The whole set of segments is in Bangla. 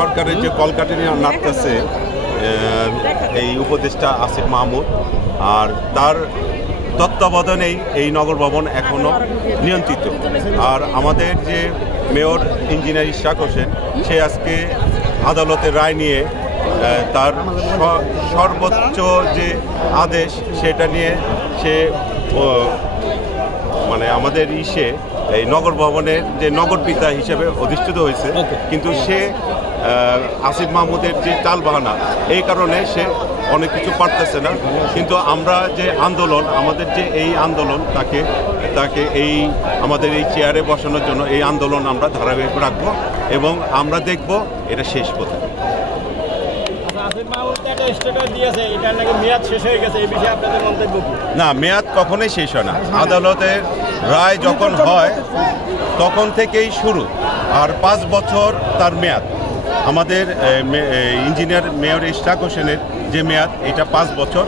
সরকারের যে কলকাঠি নাড়তেছে এই উপদেষ্টা আসিফ মাহমুদ, আর তার তত্ত্বাবধানেই এই নগর ভবন এখনও নিয়ন্ত্রিত। আর আমাদের যে মেয়র ইঞ্জিনিয়ার ইশরাক হোসেন, সে আজকে আদালতের রায় নিয়ে তার সর্বোচ্চ যে আদেশ সেটা নিয়ে সে মানে আমাদের এই নগর ভবনের যে নগর পিতা হিসেবে অধিষ্ঠিত হয়েছে। কিন্তু সে আসিফ মাহমুদের যে টালবাহানা, এই কারণে সে অনেক কিছু পারতেছে না। কিন্তু আমরা যে আন্দোলন, আমাদের যে এই আন্দোলন, তাকে এই আমাদের এই চেয়ারে বসানোর জন্য এই আন্দোলন আমরা ধারাবাহিক রাখবো এবং আমরা দেখব এটা শেষ কোথায়। না, মেয়াদ কখনোই শেষ হয় না। আদালতের রায় যখন হয় তখন থেকেই শুরু, আর 5 বছর তার মেয়াদ। আমাদের ইঞ্জিনিয়ার মেয়র ইশরাক হোসেনের যে মেয়াদ, এটা 5 বছর।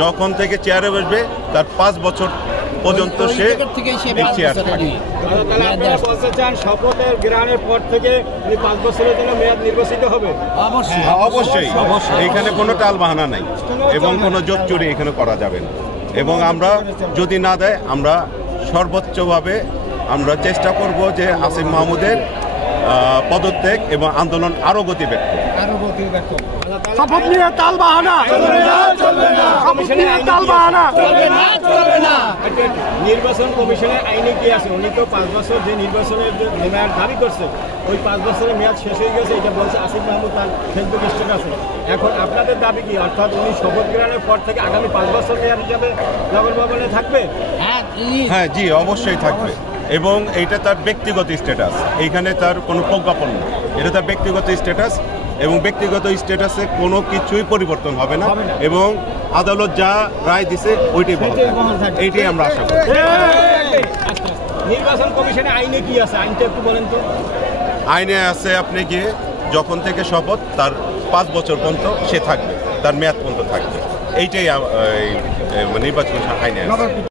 যখন থেকে চেয়ারে বসবে তার 5 বছর পর্যন্ত সে চেয়ার থাকবে। শপথের গ্রহণের পর থেকে 5 বছরের জন্য মেয়াদ নির্বাচিত হবে। অবশ্যই, এখানে কোনো টালবাহানা নাই এবং কোনো জোট চুরি এখানে করা যাবে না। এবং আমরা যদি না দেয়, আমরা সর্বোচ্চভাবে আমরা চেষ্টা করব যে আসিফ মাহমুদের পদত্যাগ এবং আন্দোলন আরো গতিবেগ। শপথ নিয়ে টালবাহানা চলবে না, চলবে না। শপথ নিয়ে টালবাহানা চলবে না, চলবে না। নির্বাচন কমিশনের আইনে কি আছে? উনি তো 5 বছর যে নির্বাচনের মেয়াদ দাবি করছে, ওই 5 বছরের মেয়াদ শেষ হয়ে গেছে, এটা বলছে আসিফ মাহমুদ তার ফেসবুক স্ট্যাটাসে। এখন আপনাদের দাবি কি? অর্থাৎ উনি শপথ গ্রহণের পর থেকে আগামী 5 বছর মেয়াদ হিসাবে নগর ভবনে থাকবে? হ্যাঁ, জি, অবশ্যই থাকবে। এবং এইটা তার ব্যক্তিগত স্ট্যাটাস, এইখানে তার কোনো প্রজ্ঞাপন নেই। এটা তার ব্যক্তিগত স্ট্যাটাস এবং ব্যক্তিগত স্ট্যাটাসে কোনো কিছুই পরিবর্তন হবে না। এবং আদালত যা রায় দিছে ওইটাই বহাল থাকবে, এইটাই আমরা আশা করি। নির্বাচন কমিশনের আইনে কি আছে? আইনটা একটু বলেন তো। আইনে আছে আপনি গিয়ে যখন থেকে শপথ তার 5 বছর পর্যন্ত সে থাকবে, তার মেয়াদ পর্যন্ত থাকবে। এইটাই নির্বাচন আইনে আছে।